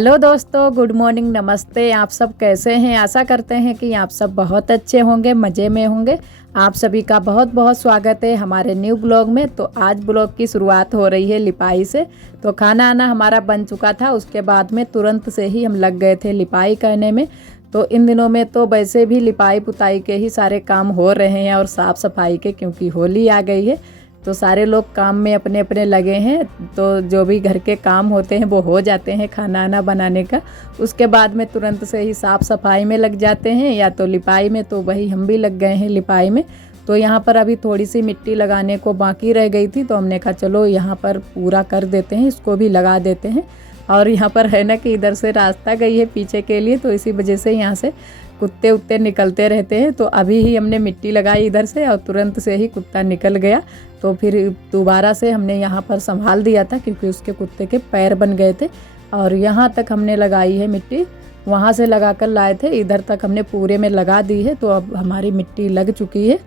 Hello दोस्तों, good morning, नमस्ते। आप सब कैसे हैं? आशा करते हैं कि आप सब बहुत अच्छे होंगे, मज़े में होंगे। आप सभी का बहुत बहुत स्वागत है हमारे न्यू ब्लॉग में। तो आज ब्लॉग की शुरुआत हो रही है लिपाई से। तो खाना आना हमारा बन चुका था, उसके बाद में तुरंत से ही हम लग गए थे लिपाई करने में। तो इन दिनों में तो वैसे भी लिपाई पुताई के ही सारे काम हो रहे हैं और साफ़ सफाई के, क्योंकि होली आ गई है तो सारे लोग काम में अपने अपने लगे हैं। तो जो भी घर के काम होते हैं वो हो जाते हैं खाना आना बनाने का, उसके बाद में तुरंत से ही साफ़ सफाई में लग जाते हैं या तो लिपाई में। तो वही हम भी लग गए हैं लिपाई में। तो यहाँ पर अभी थोड़ी सी मिट्टी लगाने को बाकी रह गई थी, तो हमने कहा चलो यहाँ पर पूरा कर देते हैं, इसको भी लगा देते हैं। और यहाँ पर है ना कि इधर से रास्ता गई है पीछे के लिए, तो इसी वजह से यहाँ से कुत्ते उत्ते निकलते रहते हैं। तो अभी ही हमने मिट्टी लगाई इधर से और तुरंत से ही कुत्ता निकल गया। तो फिर दोबारा से हमने यहाँ पर संभाल दिया था, क्योंकि उसके कुत्ते के पैर बन गए थे। और यहाँ तक हमने लगाई है मिट्टी, वहाँ से लगा कर लाए थे, इधर तक हमने पूरे में लगा दी है। तो अब हमारी मिट्टी लग चुकी है।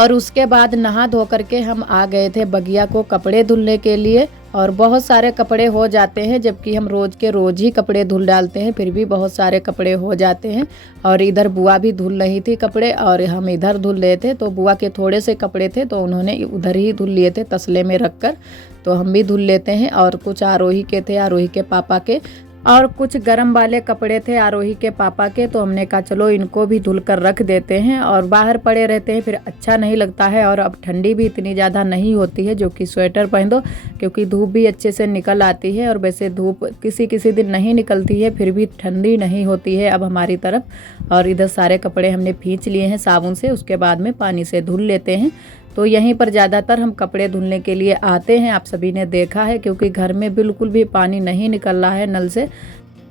और उसके बाद नहा धो करके हम आ गए थे बगिया को कपड़े धुलने के लिए। और बहुत सारे कपड़े हो जाते हैं, जबकि हम रोज़ के रोज़ ही कपड़े धुल डालते हैं, फिर भी बहुत सारे कपड़े हो जाते हैं। और इधर बुआ भी धुल रही थी कपड़े और हम इधर धुल रहे थे। तो बुआ के थोड़े से कपड़े थे तो उन्होंने उधर ही धुल लिए थे तसले में रख कर। तो हम भी धुल लेते हैं। और कुछ आरोही के थे, आरोही के पापा के, और कुछ गर्म वाले कपड़े थे आरोही के पापा के। तो हमने कहा चलो इनको भी धुल कर रख देते हैं, और बाहर पड़े रहते हैं फिर अच्छा नहीं लगता है। और अब ठंडी भी इतनी ज़्यादा नहीं होती है जो कि स्वेटर पहन दो, क्योंकि धूप भी अच्छे से निकल आती है। और वैसे धूप किसी किसी दिन नहीं निकलती है, फिर भी ठंडी नहीं होती है अब हमारी तरफ। और इधर सारे कपड़े हमने खींच लिए हैं साबुन से, उसके बाद में पानी से धुल लेते हैं। तो यहीं पर ज़्यादातर हम कपड़े धुलने के लिए आते हैं, आप सभी ने देखा है, क्योंकि घर में बिल्कुल भी पानी नहीं निकल रहा है नल से।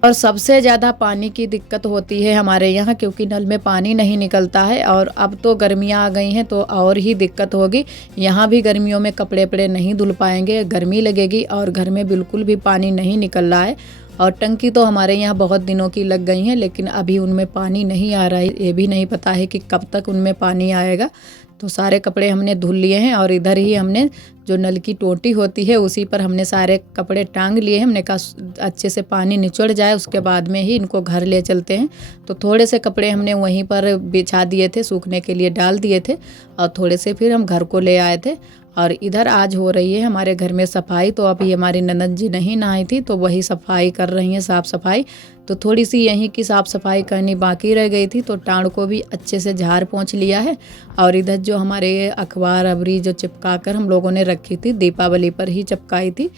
और सबसे ज़्यादा पानी की दिक्कत होती है हमारे यहाँ, क्योंकि नल में पानी नहीं निकलता है। और अब तो गर्मियाँ आ गई हैं तो और ही दिक्कत होगी। यहाँ भी गर्मियों में कपड़े वपड़े नहीं धुल पाएंगे, गर्मी लगेगी और घर में बिल्कुल भी पानी नहीं निकल रहा है। और टंकी तो हमारे यहाँ बहुत दिनों की लग गई हैं, लेकिन अभी उनमें पानी नहीं आ रहा है। ये भी नहीं पता है कि कब तक उनमें पानी आएगा। तो सारे कपड़े हमने धुल लिए हैं और इधर ही हमने जो नल की टोटी होती है उसी पर हमने सारे कपड़े टांग लिए हैं। हमने कहा अच्छे से पानी निचड़ जाए उसके बाद में ही इनको घर ले चलते हैं। तो थोड़े से कपड़े हमने वहीं पर बिछा दिए थे, सूखने के लिए डाल दिए थे, और थोड़े से फिर हम घर को ले आए थे। और इधर आज हो रही है हमारे घर में सफाई। तो अभी हमारी ननद जी नहीं नहाई थी तो वही सफाई कर रही हैं, साफ़ सफाई। तो थोड़ी सी यहीं की साफ़ सफाई करनी बाकी रह गई थी, तो टाँड़ को भी अच्छे से झाड़ पोंछ लिया है। और इधर जो हमारे अखबार अबरी जो चिपका कर हम लोगों ने रखी थी, दीपावली पर ही चिपकाई थी,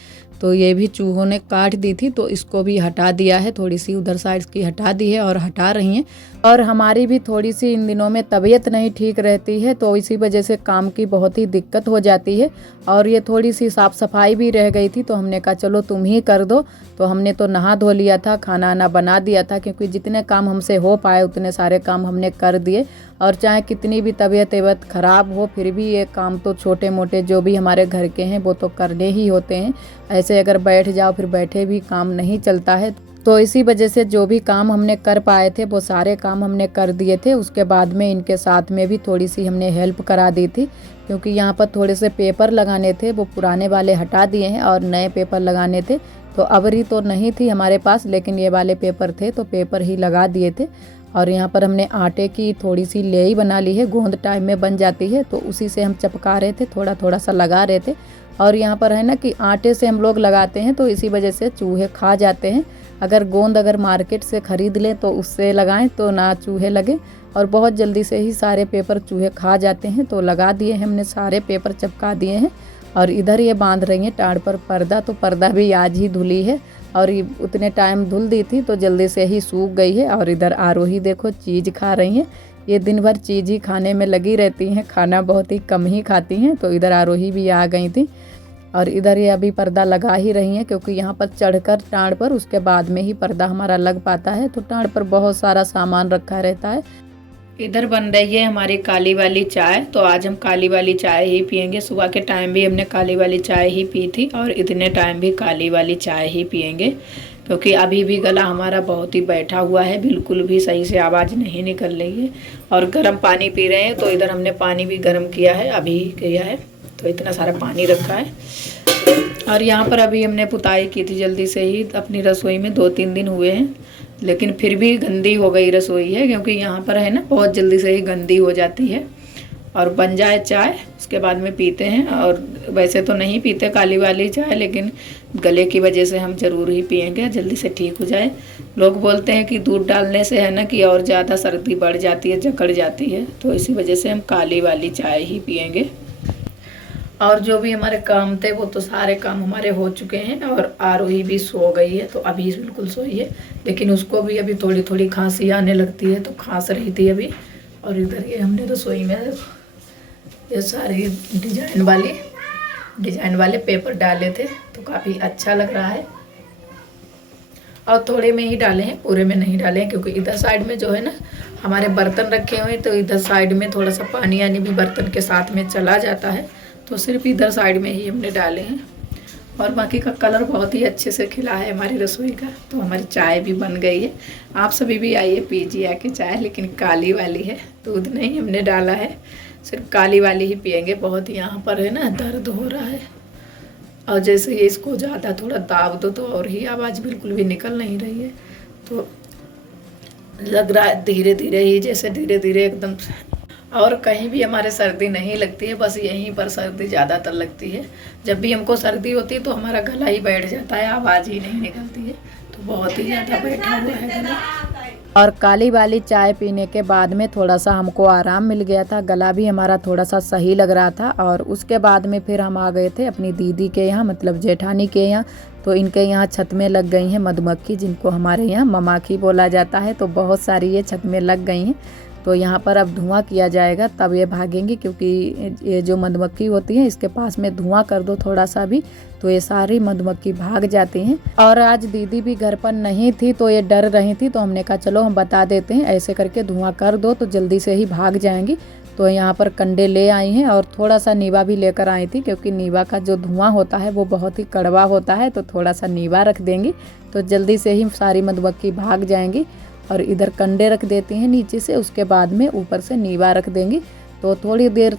तो ये भी चूहों ने काट दी थी, तो इसको भी हटा दिया है। थोड़ी सी उधर साइड की हटा दी है और हटा रही हैं। और हमारी भी थोड़ी सी इन दिनों में तबीयत नहीं ठीक रहती है, तो इसी वजह से काम की बहुत ही दिक्कत हो जाती है। और ये थोड़ी सी साफ़ सफाई भी रह गई थी, तो हमने कहा चलो तुम ही कर दो। तो हमने तो नहा धो लिया था, खाना आना बना दिया था, क्योंकि जितने काम हमसे हो पाए उतने सारे काम हमने कर दिए। और चाहे कितनी भी तबीयत ख़राब हो, फिर भी ये काम तो छोटे मोटे जो भी हमारे घर के हैं वो तो करने ही होते हैं। ऐसे अगर बैठ जाओ फिर बैठे भी काम नहीं चलता है। तो इसी वजह से जो भी काम हमने कर पाए थे वो सारे काम हमने कर दिए थे। उसके बाद में इनके साथ में भी थोड़ी सी हमने हेल्प करा दी थी, क्योंकि यहाँ पर थोड़े से पेपर लगाने थे, वो पुराने वाले हटा दिए हैं और नए पेपर लगाने थे। तो अबरी तो नहीं थी हमारे पास, लेकिन ये वाले पेपर थे तो पेपर ही लगा दिए थे। और यहाँ पर हमने आटे की थोड़ी सी लेई बना ली है, गोंद टाइम में बन जाती है, तो उसी से हम चपका रहे थे, थोड़ा थोड़ा सा लगा रहे थे। और यहाँ पर है ना कि आटे से हम लोग लगाते हैं तो इसी वजह से चूहे खा जाते हैं। अगर मार्केट से ख़रीद लें तो उससे लगाएं तो ना चूहे लगे, और बहुत जल्दी से ही सारे पेपर चूहे खा जाते हैं। तो लगा दिए हैं हमने, सारे पेपर चिपका दिए हैं। और इधर ये बांध रही हैं टाड़ पर पर्दा, तो पर्दा भी आज ही धुली है, और ये उतने टाइम धुल दी थी तो जल्दी से ही सूख गई है। और इधर आरोही देखो चीज़ खा रही हैं, ये दिन भर चीज़ ही खाने में लगी रहती हैं, खाना बहुत ही कम ही खाती हैं। तो इधर आरोही भी आ गई थी, और इधर ये अभी पर्दा लगा ही रही हैं, क्योंकि यहाँ पर चढ़कर टाड़ पर उसके बाद में ही पर्दा हमारा लग पाता है। तो टाड़ पर बहुत सारा सामान रखा रहता है। इधर बन रही है हमारी काली वाली चाय, तो आज हम काली वाली चाय ही पियेंगे। सुबह के टाइम भी हमने काली वाली चाय ही पी थी और इतने टाइम भी काली वाली चाय ही पियेंगे, क्योंकि अभी भी गला हमारा बहुत ही बैठा हुआ है, बिल्कुल भी सही से आवाज़ नहीं निकल रही है। और गर्म पानी पी रहे हैं, तो इधर हमने पानी भी गर्म किया है, अभी किया है, तो इतना सारा पानी रखा है। और यहाँ पर अभी हमने पुताई की थी जल्दी से ही अपनी रसोई में, 2-3 दिन हुए हैं, लेकिन फिर भी गंदी हो गई रसोई है, क्योंकि यहाँ पर है ना बहुत जल्दी से ही गंदी हो जाती है। और बन जाए चाय उसके बाद में पीते हैं। और वैसे तो नहीं पीते काली वाली चाय, लेकिन गले की वजह से हम ज़रूर ही पिएंगे, जल्दी से ठीक हो जाए। लोग बोलते हैं कि दूध डालने से है ना कि और ज़्यादा सर्दी बढ़ जाती है, जकड़ जाती है, तो इसी वजह से हम काली वाली चाय ही पिएंगे। और जो भी हमारे काम थे वो तो सारे काम हमारे हो चुके हैं। और आरोही भी सो गई है, तो अभी बिल्कुल सोई है, लेकिन उसको भी अभी थोड़ी थोड़ी खांसी आने लगती है, तो खांस रही थी अभी। और इधर ये हमने रसोई में ये सारे डिजाइन वाले पेपर डाले थे, तो काफ़ी अच्छा लग रहा है। और थोड़े में ही डाले हैं, पूरे में नहीं डाले हैं, क्योंकि इधर साइड में जो है ना हमारे बर्तन रखे हुए हैं, तो इधर साइड में थोड़ा सा पानी यानी भी बर्तन के साथ में चला जाता है, तो सिर्फ इधर साइड में ही हमने डाले हैं। और बाकी का कलर बहुत ही अच्छे से खिला है हमारी रसोई का। तो हमारी चाय भी बन गई है, आप सभी भी आइए पीजिए आके चाय, लेकिन काली वाली है, दूध नहीं हमने डाला है, सिर्फ काली वाली ही पियेंगे। बहुत यहाँ पर है ना दर्द हो रहा है, और जैसे ये इसको ज़्यादा थोड़ा दाब दो तो और ही आवाज़ बिल्कुल भी निकल नहीं रही है। तो लग रहा है धीरे धीरे ही, जैसे धीरे धीरे एकदम। और कहीं भी हमारे सर्दी नहीं लगती है, बस यहीं पर सर्दी ज़्यादातर लगती है। जब भी हमको सर्दी होती है तो हमारा गला ही बैठ जाता है, आवाज़ ही नहीं निकलती है, तो बहुत ही ज़्यादा बैठा हुआ है गला। और काली वाली चाय पीने के बाद में थोड़ा सा हमको आराम मिल गया था, गला भी हमारा थोड़ा सा सही लग रहा था। और उसके बाद में फिर हम आ गए थे अपनी दीदी के यहाँ, मतलब जेठानी के यहाँ। तो इनके यहाँ छत में लग गई हैं मधुमक्खी, जिनको हमारे यहाँ ममाखी बोला जाता है। तो बहुत सारी ये छत में लग गई हैं, तो यहाँ पर अब धुआं किया जाएगा तब ये भागेंगी, क्योंकि ये जो मधुमक्खी होती है इसके पास में धुआं कर दो थोड़ा सा भी, तो ये सारी मधुमक्खी भाग जाती हैं। और आज दीदी भी घर पर नहीं थी, तो ये डर रही थी, तो हमने कहा चलो हम बता देते हैं, ऐसे करके धुआं कर दो तो जल्दी से ही भाग जाएंगी। तो यहाँ पर कंडे ले आई हैं, और थोड़ा सा नीवा भी लेकर आई थी, क्योंकि नीवा का जो धुआं होता है वो बहुत ही कड़वा होता है, तो थोड़ा सा नीवा रख देंगी तो जल्दी से ही सारी मधुमक्खी भाग जाएंगी। और इधर कंडे रख देती हैं नीचे से, उसके बाद में ऊपर से नीवा रख देंगी। तो थोड़ी देर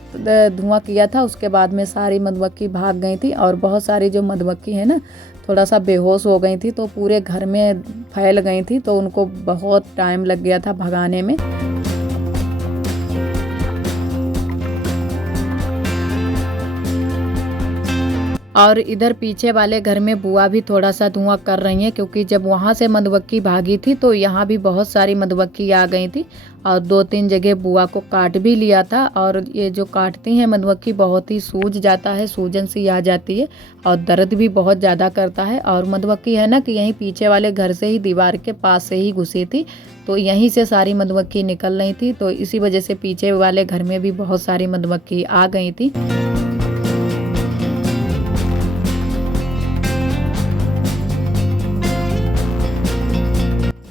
धुआं किया था, उसके बाद में सारी मधुमक्खी भाग गई थी। और बहुत सारी जो मधुमक्खी है ना थोड़ा सा बेहोश हो गई थी, तो पूरे घर में फैल गई थी, तो उनको बहुत टाइम लग गया था भगाने में। और इधर पीछे वाले घर में बुआ भी थोड़ा सा धुआं कर रही हैं, क्योंकि जब वहाँ से मधुमक्खी भागी थी तो यहाँ भी बहुत सारी मधुमक्खी आ गई थी, और 2-3 जगह बुआ को काट भी लिया था। और ये जो काटती हैं मधुमक्खी बहुत ही सूज जाता है, सूजन सी आ जाती है, और दर्द भी बहुत ज़्यादा करता है। और मधुमक्खी है ना कि यहीं पीछे वाले घर से ही, दीवार के पास से ही घुसी थी, तो यहीं से सारी मधुमक्खी निकल रही थी, तो इसी वजह से पीछे वाले घर में भी बहुत सारी मधुमक्खी आ गई थी।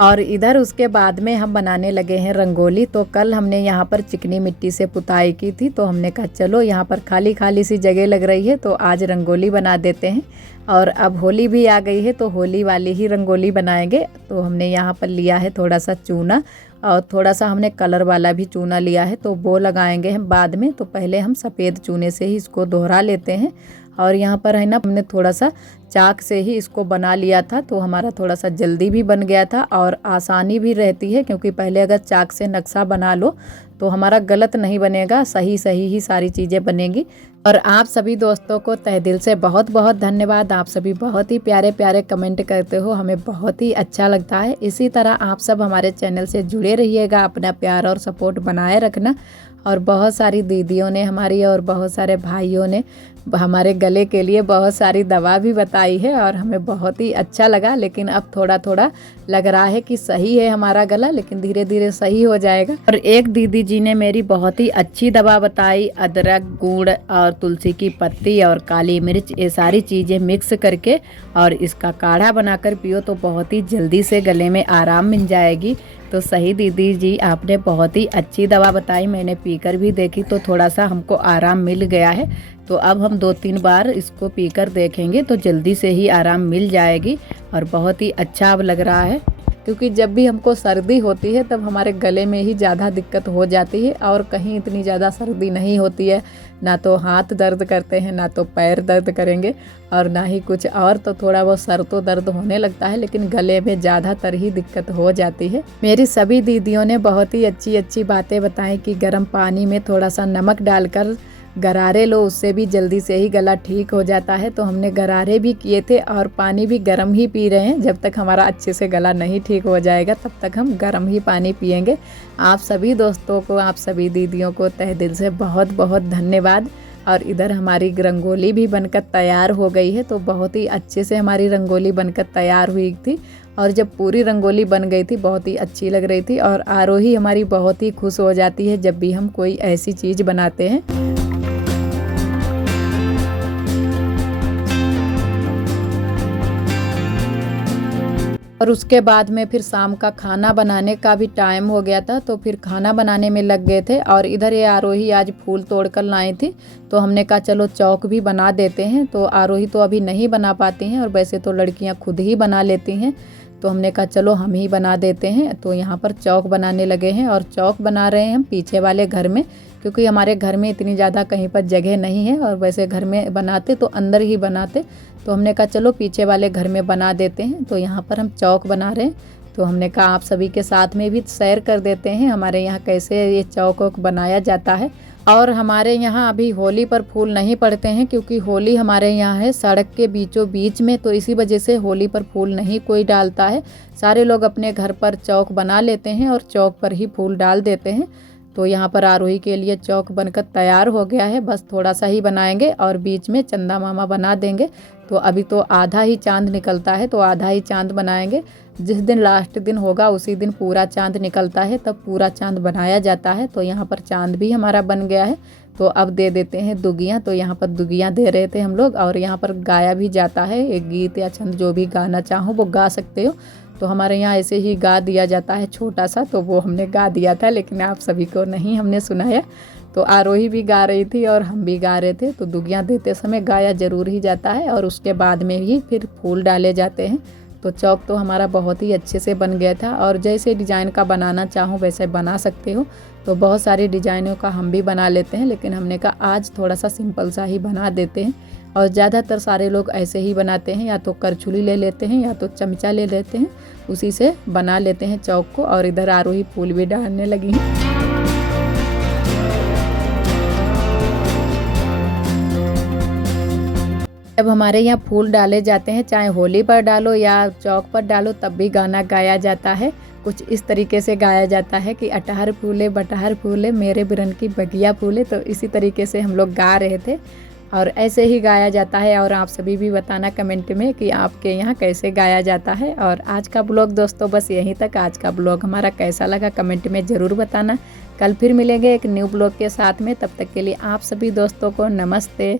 और इधर उसके बाद में हम बनाने लगे हैं रंगोली। तो कल हमने यहाँ पर चिकनी मिट्टी से पुताई की थी, तो हमने कहा चलो यहाँ पर खाली खाली सी जगह लग रही है, तो आज रंगोली बना देते हैं। और अब होली भी आ गई है, तो होली वाली ही रंगोली बनाएंगे। तो हमने यहाँ पर लिया है थोड़ा सा चूना, और थोड़ा सा हमने कलर वाला भी चूना लिया है, तो वो लगाएंगे हम बाद में। तो पहले हम सफ़ेद चूने से ही इसको दोहरा लेते हैं। और यहाँ पर है ना हमने थोड़ा सा चाक से ही इसको बना लिया था, तो हमारा थोड़ा सा जल्दी भी बन गया था और आसानी भी रहती है, क्योंकि पहले अगर चाक से नक्शा बना लो तो हमारा गलत नहीं बनेगा, सही सही ही सारी चीज़ें बनेंगी। और आप सभी दोस्तों को तहे दिल से बहुत बहुत धन्यवाद। आप सभी बहुत ही प्यारे प्यारे कमेंट करते हो, हमें बहुत ही अच्छा लगता है। इसी तरह आप सब हमारे चैनल से जुड़े रहिएगा, अपना प्यार और सपोर्ट बनाए रखना। और बहुत सारी दीदियों ने हमारी और बहुत सारे भाइयों ने हमारे गले के लिए बहुत सारी दवा भी बताई है, और हमें बहुत ही अच्छा लगा। लेकिन अब थोड़ा थोड़ा लग रहा है कि सही है हमारा गला, लेकिन धीरे धीरे सही हो जाएगा। और एक दीदी जी ने मेरी बहुत ही अच्छी दवा बताई, अदरक, गुड़ और तुलसी की पत्ती और काली मिर्च, ये सारी चीज़ें मिक्स करके और इसका काढ़ा बनाकर पियो तो बहुत ही जल्दी से गले में आराम मिल जाएगी। तो सही दीदी जी, आपने बहुत ही अच्छी दवा बताई, मैंने पीकर भी देखी तो थोड़ा सा हमको आराम मिल गया है। तो अब हम 2-3 बार इसको पीकर देखेंगे तो जल्दी से ही आराम मिल जाएगी। और बहुत ही अच्छा अब लग रहा है, क्योंकि जब भी हमको सर्दी होती है तब हमारे गले में ही ज़्यादा दिक्कत हो जाती है और कहीं इतनी ज़्यादा सर्दी नहीं होती है। ना तो हाथ दर्द करते हैं, ना तो पैर दर्द करेंगे और ना ही कुछ और। तो थोड़ा बहुत सर तो दर्द होने लगता है, लेकिन गले में ज़्यादातर ही दिक्कत हो जाती है। मेरी सभी दीदियों ने बहुत ही अच्छी अच्छी बातें बताई कि गर्म पानी में थोड़ा सा नमक डालकर गरारे लो, उससे भी जल्दी से ही गला ठीक हो जाता है। तो हमने गरारे भी किए थे और पानी भी गर्म ही पी रहे हैं। जब तक हमारा अच्छे से गला नहीं ठीक हो जाएगा तब तक हम गर्म ही पानी पिएंगे। आप सभी दोस्तों को, आप सभी दीदियों को तहे दिल से बहुत बहुत धन्यवाद। और इधर हमारी रंगोली भी बनकर तैयार हो गई है। तो बहुत ही अच्छे से हमारी रंगोली बनकर तैयार हुई थी और जब पूरी रंगोली बन गई थी बहुत ही अच्छी लग रही थी। और आरोही हमारी बहुत ही खुश हो जाती है जब भी हम कोई ऐसी चीज़ बनाते हैं। और उसके बाद में फिर शाम का खाना बनाने का भी टाइम हो गया था, तो फिर खाना बनाने में लग गए थे। और इधर ये आरोही आज फूल तोड़ कर लाई थी, तो हमने कहा चलो चौक भी बना देते हैं। तो आरोही तो अभी नहीं बना पाती हैं और वैसे तो लड़कियां खुद ही बना लेती हैं, तो हमने कहा चलो हम ही बना देते हैं। तो यहाँ पर चौक बनाने लगे हैं और चौक बना रहे हैं हम पीछे वाले घर में, क्योंकि हमारे घर में इतनी ज़्यादा कहीं पर जगह नहीं है और वैसे घर में बनाते तो अंदर ही बनाते। तो हमने कहा चलो पीछे वाले घर में बना देते हैं। तो यहाँ पर हम चौक बना रहे हैं। तो हमने कहा आप सभी के साथ में भी शेयर कर देते हैं हमारे यहाँ कैसे ये चौक वौक बनाया जाता है। और हमारे यहाँ अभी होली पर फूल नहीं पड़ते हैं, क्योंकि होली हमारे यहाँ है सड़क के बीचों बीच में, तो इसी वजह से होली पर फूल नहीं कोई डालता है। सारे लोग अपने घर पर चौक बना लेते हैं और चौक पर ही फूल डाल देते हैं। तो यहाँ पर आरोही के लिए चौक बनकर तैयार हो गया है, बस थोड़ा सा ही बनाएंगे और बीच में चंदा मामा बना देंगे। तो अभी तो आधा ही चांद निकलता है, तो आधा ही चांद बनाएंगे। जिस दिन लास्ट दिन होगा उसी दिन पूरा चांद निकलता है, तब पूरा चांद बनाया जाता है। तो यहाँ पर चांद भी हमारा बन गया है। तो अब दे देते हैं दुगियाँ। तो यहाँ पर दुगियाँ दे रहे थे हम लोग और यहाँ पर गाया भी जाता है। एक गीत या छंद जो भी गाना चाहो वो गा सकते हो। तो हमारे यहाँ ऐसे ही गा दिया जाता है छोटा सा, तो वो हमने गा दिया था, लेकिन आप सभी को नहीं हमने सुनाया। तो आरोही भी गा रही थी और हम भी गा रहे थे। तो दुगियाँ देते समय गाया ज़रूर ही जाता है और उसके बाद में ही फिर फूल डाले जाते हैं। तो चौक तो हमारा बहुत ही अच्छे से बन गया था और जैसे डिज़ाइन का बनाना चाहो वैसे बना सकते हो। तो बहुत सारी डिज़ाइनों का हम भी बना लेते हैं, लेकिन हमने कहा आज थोड़ा सा सिंपल सा ही बना देते हैं। और ज़्यादातर सारे लोग ऐसे ही बनाते हैं, या तो करछुली ले लेते हैं या तो चमचा ले लेते हैं, उसी से बना लेते हैं चौक को। और इधर आरोही फूल भी डालने लगी हैं। जब हमारे यहाँ फूल डाले जाते हैं, चाहे होली पर डालो या चौक पर डालो, तब भी गाना गाया जाता है। कुछ इस तरीके से गाया जाता है कि अटहर फूले बटहर फूले मेरे बिरन की बगिया फूले। तो इसी तरीके से हम लोग गा रहे थे और ऐसे ही गाया जाता है। और आप सभी भी बताना कमेंट में कि आपके यहाँ कैसे गाया जाता है। और आज का ब्लॉग दोस्तों बस यहीं तक। आज का ब्लॉग हमारा कैसा लगा कमेंट में ज़रूर बताना। कल फिर मिलेंगे एक न्यू ब्लॉग के साथ में, तब तक के लिए आप सभी दोस्तों को नमस्ते।